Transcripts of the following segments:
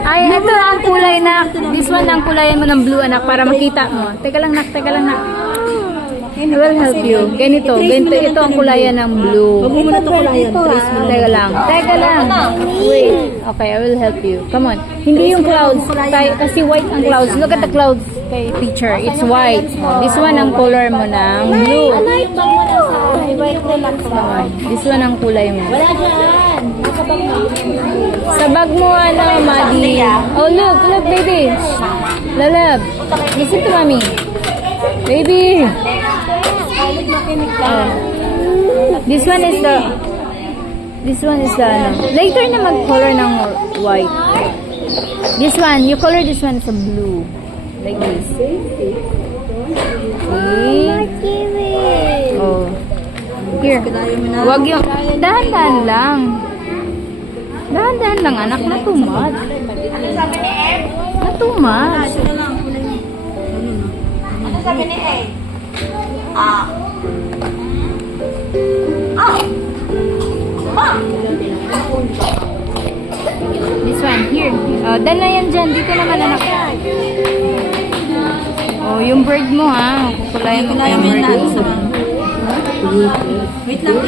Ay, ito ang kulay na. This one ang kulay mo ng blue, anak, para makita mo. Teka lang, nak. Teka lang, nak. I will help you. Ganito. Ito ang kulayan ng blue. Huwag mo muna ito kulayan. Teka lang. Teka lang. Wait. Okay, I will help you. Come on. Hindi yung clouds. Kasi white ang clouds. Look at the clouds kay teacher. It's white. This one ang color mo ng blue. This one ang kulay mo. Wala dyan. Sa bag mo, ano, Maddie. Oh, look, baby. Lalab. Listen to mommy. Baby. This one is the ano. Later na mag-color ng white. This one, you color this one as a blue. Like this. Okay. Oh. Here. Wag yung, dahan-dahan lang. Dahan-dahan lang, anak. Natumad. Natumad. Ano sabi ni A? This one, here. Dala yan dyan. Dito naman, anak. Oh, yung bird mo, ha. Kukulayan mo yung bird mo. Wait lang.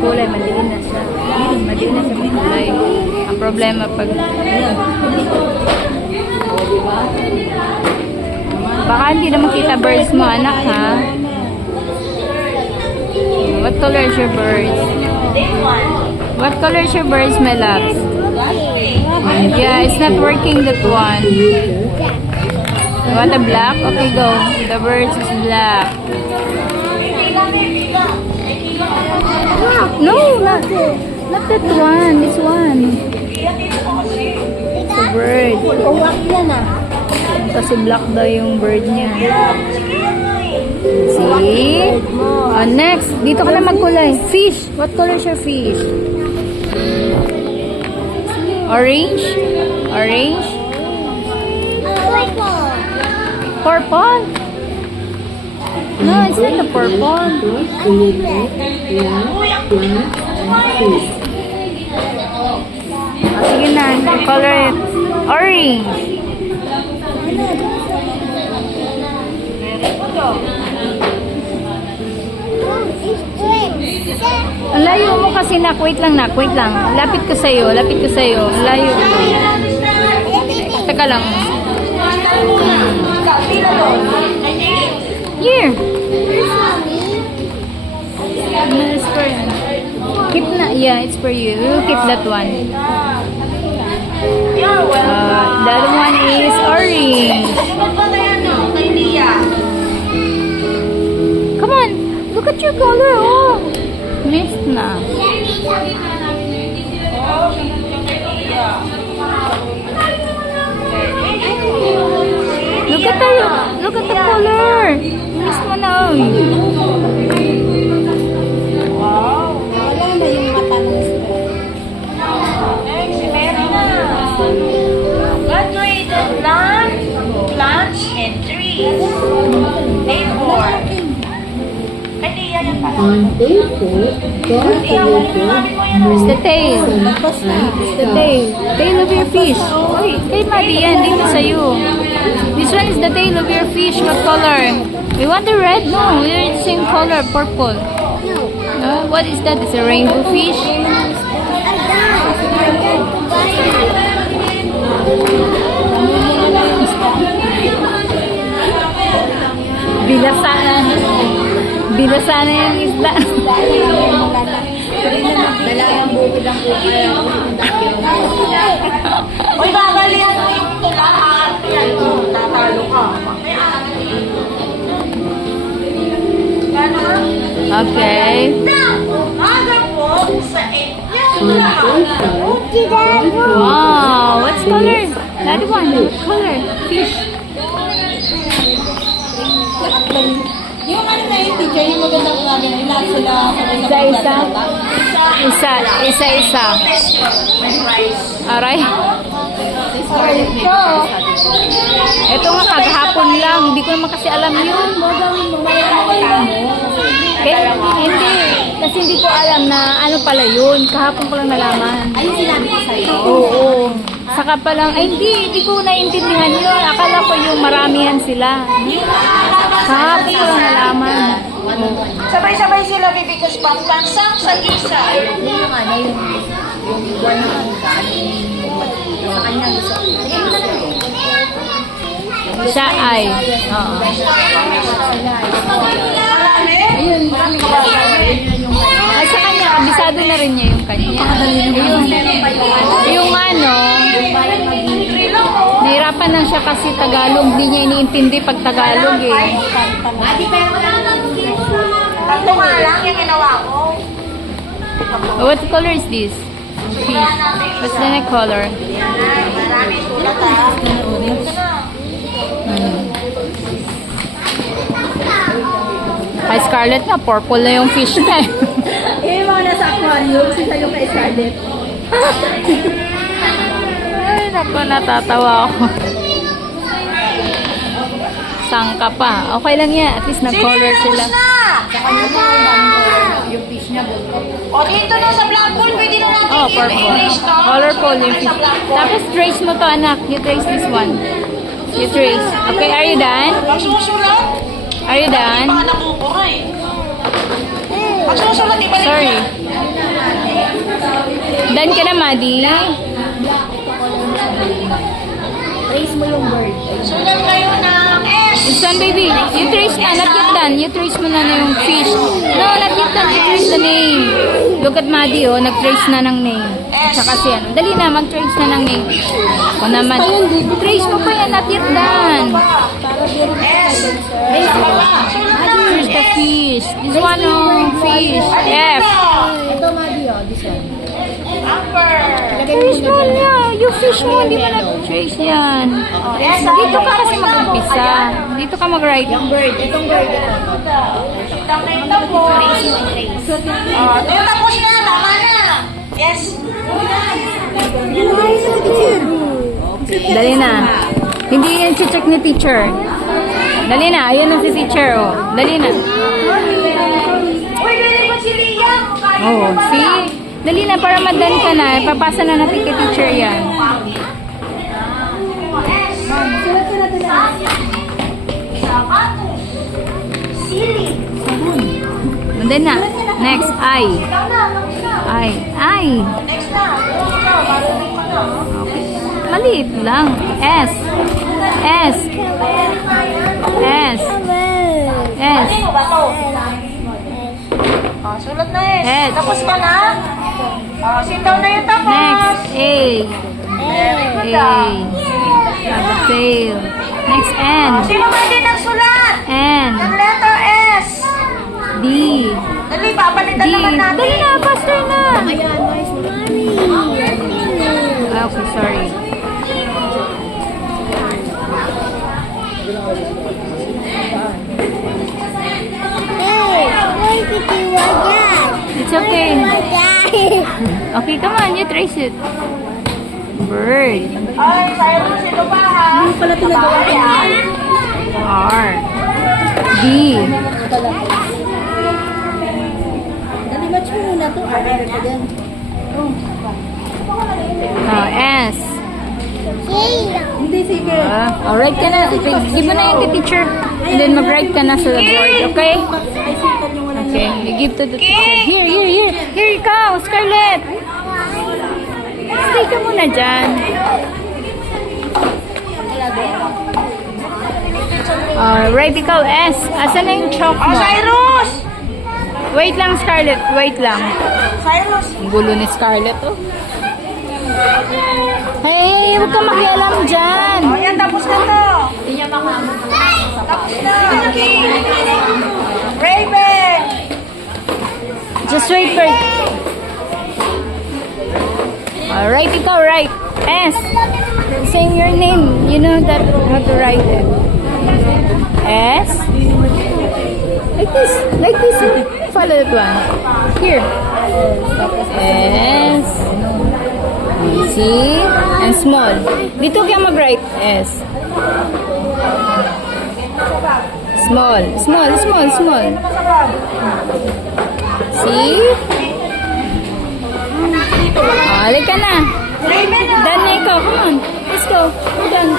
Kulay, madiin na siya. Madiin na siya kulay. Ang problema pag... Baka hindi na makita birds mo, anak, ha? What color is your birds? What color is your birds, my loves? Yeah, it's not working, that one. You want the black? Okay, go. The birds is black. No, not that one. This one. It's a bird. Kasi black daw yung bird niya. See? Next. Dito ka na magkulay. Fish. What color is your fish? Orange? Orange? Purple? No, it's not the purple. Sige na. Color it. Orange. Ang layo mo kasi, nak. Wait lang, nak. Wait lang. Lapit ko sa'yo. Lapit ko sa'yo. Ang layo. Teka lang. Here. No, it's for you. Keep na. Yeah, it's for you. We'll keep that one. The other one is orange. Come on. Look at your color. Oh. Missed na. Look at the color. Missed mo na. Wow. Wala na yung mata ng Graduated plants and trees. Day 4. On day 4, It's the tail. It's the tail. Tail of your fish. Oy, kay Maddie yan. Dito sa'yo. This one is the tail of your fish. What color? We want the red? No, we're the same color. Purple. What is that? It's a rainbow fish? Binasa na yung isda. Dalagang bukid ang kukaya. Uy, babalihan mo yung tulahan. Tatalo ka. Okay. Aga po sa inyo. Wow. What's color? That one. What color? Fish. Yung ano na yung teacher, yung magandang namin, yung lahat sila Isa-isa. Aray. Ito nga, kagahapon lang. Hindi ko naman kasi alam yun. Kaya, hindi. Kasi hindi ko alam na ano pala yun. Kahapon ko lang nalaman. Ayun sinabi ko sa'yo. Oo. Saka pa lang, ay hindi ko naiintindihan yun. Akala ko yung maramihan sila. Kahapon ko lang nalaman. Sabay-sabay sila bibigkas pampansang sa gisa. Yung ano, yung buwan na sa kanya gusto. Siya ay. Oo. Ayun, kami Ay, sa kanya, kabisado na rin niya yung kanya. Yung ano, nahirapan lang siya kasi Tagalog. Hindi niya iniintindi pag Tagalog eh. Adi, pero wala naman. Tatlo nga lang yung ginawa ko. What color is this? What's the next color? Marami sulat ah. Kay Scarlett na, purple na yung fish niya. Eh, mga nasa aquarium, sisa yung kay Scarlett. Ay, naku, natatawa ako. Sangka pa. Okay lang yan. At least nag-color sila. Sa kanya mo, yung fish niya, O dito na sa black hole, pwede na natin Oh, purple. Colorful yung fish. Tapos trace mo to, anak. You trace this one. You trace. Okay, are you done? Pagsusulat, Are you done? baka nakukura eh. Pagsusulat, ibalik Sorry. na. Done ka na, Maddie? Trace mo yung bird. Sulat kayo ng S. This one, baby. You trace na. Not yet done. You trace mo na yung fish. No, not yet done. You trace the name. Look at Maddie, oh. Nag-trace na ng name. Tsaka si ano. Dali na, mag-trace na ng name. O naman. Trace mo pa yan. Not yet done. S. Trace pa ba? Sulat na. Here's the fish. This one, oh. Fish. F. Ito, Madi, oh, this one. Amber. Trace mo niya. Yung fish mo, hindi mo na-trace yan. S. Dito ka kasi mag-umpisa. Dito ka mag-write. Yung bird, itong bird. Itang na yung tapos. Ito yung tapos na. Tama na. Yes. Dali na. Hindi yan check ni teacher. Dali na. Ayan na si teacher, oh. Dali na. Uy, galing mo si Liam. Oh, see? Dali na, para madan ka na. Papasa na natin kay teacher yan. Sulat ka natin na. Sapatos. Sili. Madan na. Next, I. Ikaw na. Tapos na. I. Next na. Marunong ka na. Maliit lang. S. S. S. S. Ano ba to? Sulat na S. S. Tapos ka na? Sit down na yung tapos. Next, A. Very good A. ah. Fail. Next, N. Sino ba din nagsulat? N. Ng letter S. D. Dali, papalitan D. naman natin. Dali na, faster na. Ayan, nice. Okay, sorry. It's okay. Okay, come on, you trace it. Bird. Ay, Cyrus, ito pa ha. Yung pala tinagawa ko. R. D. Dali, match mo muna to. S. Hindi, sige. Alright ka na. Give mo na yung kay teacher. And then mag-write ka na sa board, okay? Ay, sitan yung wala. Okay, you give to the teacher. Here. Here you go, Scarlett. Stay ka muna dyan. Alright, ikaw, S. Asan na yung chalk mo? Cyrus! Wait lang, Scarlett. Wait lang. Cyrus! Ang gulo ni Scarlett, oh. Hey, huwag ka makialam dyan. Yan, tapos na to. Tapos na. Okay. Raven! Just wait for it. Alright, ikaw, right. S. Saying your name. You know that how to write it. S. Like this. Follow that one. Here. S. See? And small. Dito kaya mag-write S. Small. Small, small, small. See? Halika na. Raven, Done na ikaw. Come on. Let's go. We're done.